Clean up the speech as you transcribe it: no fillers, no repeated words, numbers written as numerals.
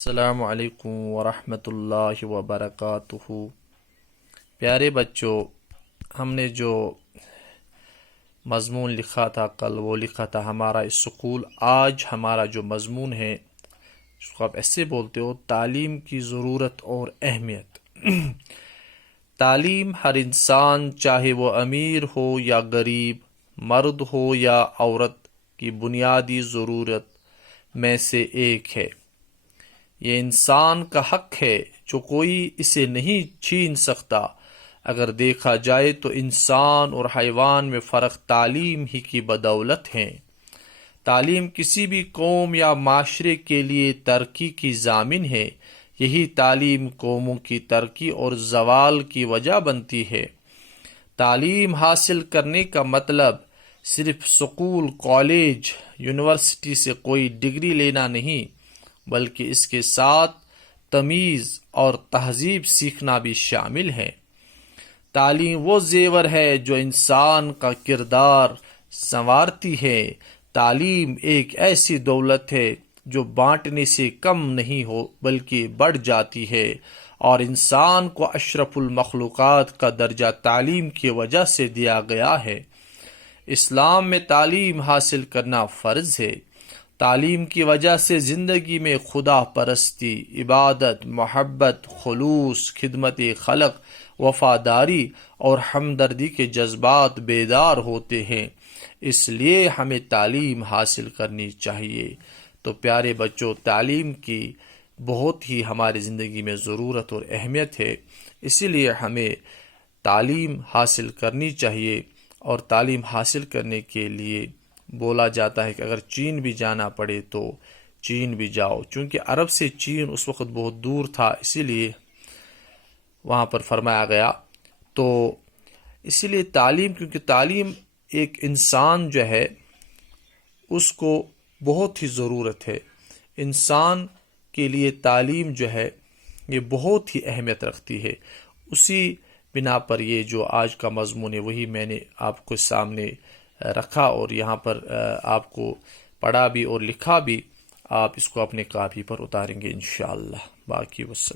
السلام علیکم ورحمۃ اللہ وبرکاتہ۔ پیارے بچوں، ہم نے جو مضمون لکھا تھا کل، وہ لکھا تھا ہمارا اسکول۔ آج ہمارا جو مضمون ہے اس کو آپ ایسے بولتے ہو، تعلیم کی ضرورت اور اہمیت۔ تعلیم ہر انسان، چاہے وہ امیر ہو یا غریب، مرد ہو یا عورت، کی بنیادی ضرورت میں سے ایک ہے۔ یہ انسان کا حق ہے جو کوئی اسے نہیں چھین سکتا۔ اگر دیکھا جائے تو انسان اور حیوان میں فرق تعلیم ہی کی بدولت ہے۔ تعلیم کسی بھی قوم یا معاشرے کے لیے ترقی کی ضامن ہے۔ یہی تعلیم قوموں کی ترقی اور زوال کی وجہ بنتی ہے۔ تعلیم حاصل کرنے کا مطلب صرف اسکول، کالج، یونیورسٹی سے کوئی ڈگری لینا نہیں، بلکہ اس کے ساتھ تمیز اور تہذیب سیکھنا بھی شامل ہے۔ تعلیم وہ زیور ہے جو انسان کا کردار سنوارتی ہے۔ تعلیم ایک ایسی دولت ہے جو بانٹنے سے کم نہیں ہو بلکہ بڑھ جاتی ہے، اور انسان کو اشرف المخلوقات کا درجہ تعلیم کی وجہ سے دیا گیا ہے۔ اسلام میں تعلیم حاصل کرنا فرض ہے۔ تعلیم کی وجہ سے زندگی میں خدا پرستی، عبادت، محبت، خلوص، خدمت خلق، وفاداری اور ہمدردی کے جذبات بیدار ہوتے ہیں۔ اس لیے ہمیں تعلیم حاصل کرنی چاہیے۔ تو پیارے بچوں، تعلیم کی بہت ہی ہماری زندگی میں ضرورت اور اہمیت ہے، اسی لیے ہمیں تعلیم حاصل کرنی چاہیے۔ اور تعلیم حاصل کرنے کے لیے بولا جاتا ہے کہ اگر چین بھی جانا پڑے تو چین بھی جاؤ، چونکہ عرب سے چین اس وقت بہت دور تھا، اسی لیے وہاں پر فرمایا گیا۔ تو اسی لیے تعلیم، کیونکہ تعلیم ایک انسان جو ہے اس کو بہت ہی ضرورت ہے۔ انسان کے لیے تعلیم جو ہے یہ بہت ہی اہمیت رکھتی ہے۔ اسی بنا پر یہ جو آج کا مضمون ہے وہی میں نے آپ کو سامنے رکھا، اور یہاں پر آپ کو پڑھا بھی اور لکھا بھی۔ آپ اس کو اپنے کاپی پر اتاریں گے انشاءاللہ۔ باقی والسلام۔